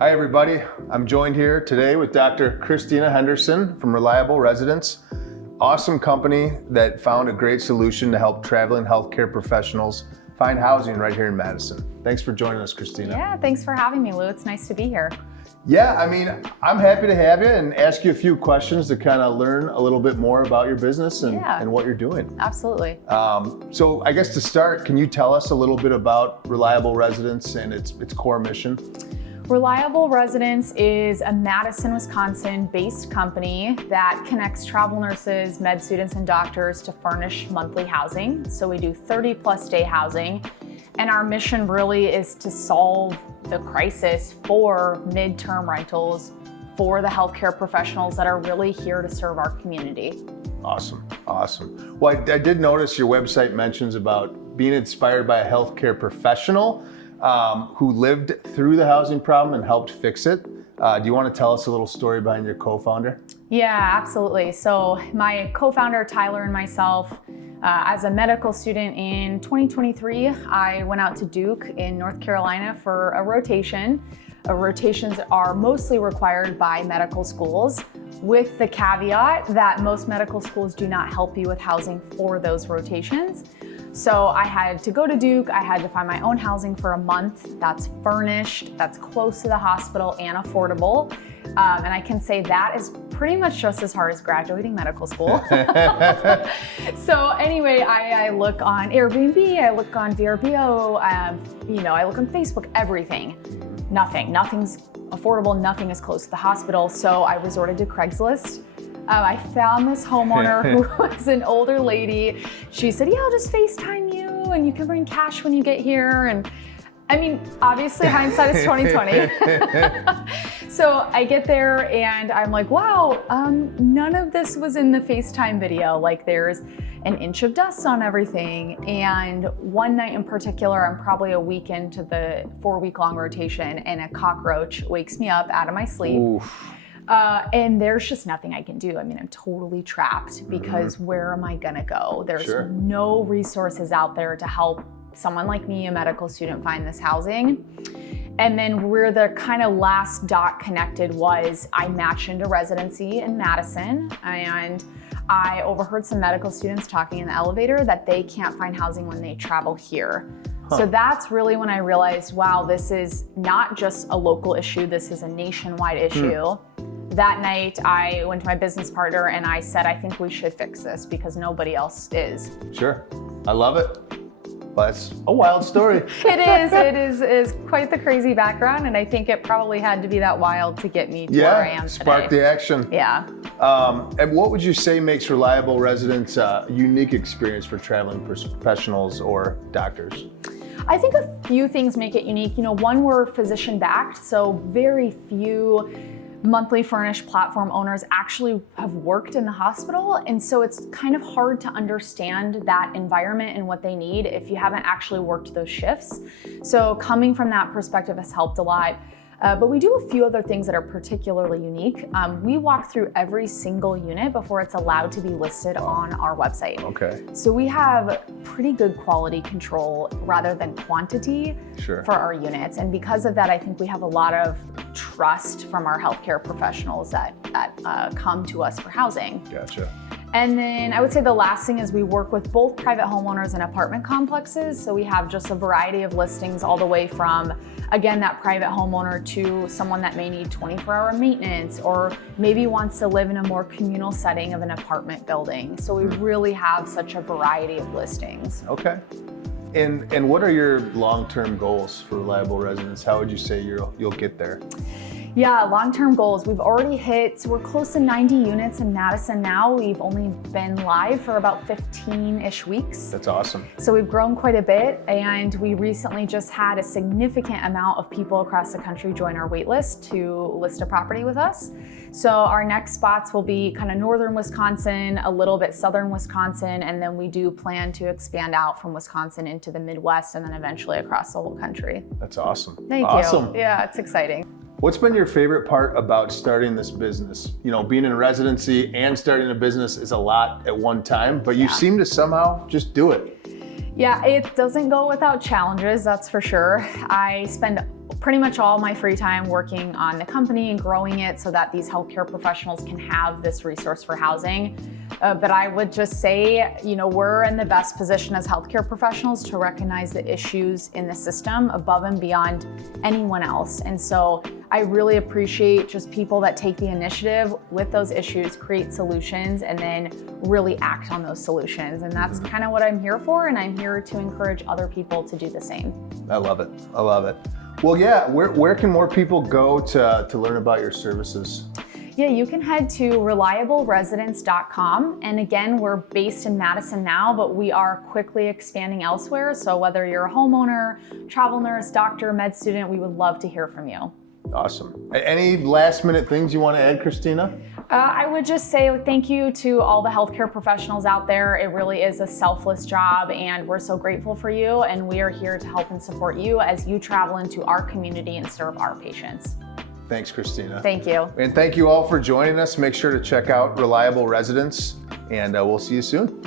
Hi everybody, I'm joined here today with Dr. Christina Henderson from Reliable Residence. Awesome company that found a great solution to help traveling healthcare professionals find housing right here in Madison. Thanks for joining us, Christina. Yeah, thanks for having me, Lou. It's nice to be here. Yeah, I'm happy to have you and ask you a few questions to kind of learn a little bit more about your business and what you're doing. Absolutely. So I guess to start, can you tell us a little bit about Reliable Residence and its core mission? Reliable Residence is a Madison, Wisconsin-based company that connects travel nurses, med students, and doctors to furnish monthly housing. So we do 30-plus day housing, and our mission really is to solve the crisis for midterm rentals for the healthcare professionals that are really here to serve our community. Awesome. Well, I did notice your website mentions about being inspired by a healthcare professional who lived through the housing problem and helped fix it. Do you want to tell us a little story behind your co-founder? Yeah, absolutely. So my co-founder, Tyler, and myself, as a medical student in 2023, I went out to Duke in North Carolina for a rotation. Rotations are mostly required by medical schools, with the caveat that most medical schools do not help you with housing for those rotations. So I had to go to Duke, I had to find my own housing for a month that's furnished, that's close to the hospital and affordable. And I can say that is pretty much just as hard as graduating medical school. So anyway, I look on Airbnb, I look on VRBO, I look on Facebook, everything. Nothing's affordable, nothing is close to the hospital. So I resorted to Craigslist. I found this homeowner who was an older lady. She said, yeah, I'll just FaceTime you and you can bring cash when you get here. And I mean, obviously hindsight is 2020. So I get there and I'm like, wow, none of this was in the FaceTime video. Like there's an inch of dust on everything. And one night in particular, I'm probably a week into the 4-week-long rotation and a cockroach wakes me up out of my sleep. Oof. And there's just nothing I can do. I mean, I'm totally trapped because where am I gonna go? There's no resources out there to help someone like me, a medical student, find this housing. And then where the kind of last dot connected was I matched into residency in Madison, and I overheard some medical students talking in the elevator that they can't find housing when they travel here. So that's really when I realized, wow, this is not just a local issue, this is a nationwide issue. That night, I went to my business partner and I said, I think we should fix this because nobody else is. Sure, I love it. Well, that's a wild story. It is quite the crazy background, and I think it probably had to be that wild to get me to where I am today. Spark the action. Yeah. And what would you say makes Reliable Residence a unique experience for traveling professionals or doctors? I think a few things make it unique. One, we're physician backed, so very few monthly furnished platform owners actually have worked in the hospital. And so it's kind of hard to understand that environment and what they need if you haven't actually worked those shifts. So coming from that perspective has helped a lot. But we do a few other things that are particularly unique. We walk through every single unit before it's allowed to be listed on our website. Okay. So we have pretty good quality control rather than quantity for our units. And because of that, I think we have a lot of trust from our healthcare professionals that come to us for housing. Gotcha. And then I would say the last thing is we work with both private homeowners and apartment complexes. So we have just a variety of listings all the way from, again, that private homeowner to someone that may need 24-hour maintenance or maybe wants to live in a more communal setting of an apartment building. So we really have such a variety of listings. Okay. And what are your long-term goals for Reliable Residence? How would you say you'll get there? Yeah, long-term goals. We've already hit, so we're close to 90 units in Madison now. We've only been live for about 15-ish weeks. That's awesome. So we've grown quite a bit, and we recently just had a significant amount of people across the country join our wait list to list a property with us. So our next spots will be kind of northern Wisconsin, a little bit southern Wisconsin, and then we do plan to expand out from Wisconsin into the Midwest and then eventually across the whole country. That's awesome. Thank you. Yeah, it's exciting. What's been your favorite part about starting this business? You know, being in residency and starting a business is a lot at one time, but you seem to somehow just do it. Yeah, it doesn't go without challenges, that's for sure. I spend pretty much all my free time working on the company and growing it so that these healthcare professionals can have this resource for housing. But I would just say, we're in the best position as healthcare professionals to recognize the issues in the system above and beyond anyone else. And so I really appreciate just people that take the initiative with those issues, create solutions, and then really act on those solutions. And that's kind of what I'm here for. And I'm here to encourage other people to do the same. I love it. I love it. Well, yeah, where can more people go to learn about your services? Yeah, you can head to reliableresidence.com. And again, we're based in Madison now, but we are quickly expanding elsewhere. So whether you're a homeowner, travel nurse, doctor, med student, we would love to hear from you. Awesome. Any last minute things you want to add, Christina? I would just say thank you to all the healthcare professionals out there. It really is a selfless job, and we're so grateful for you. And we are here to help and support you as you travel into our community and serve our patients. Thanks, Christina. Thank you. And thank you all for joining us. Make sure to check out Reliable Residence, and we'll see you soon.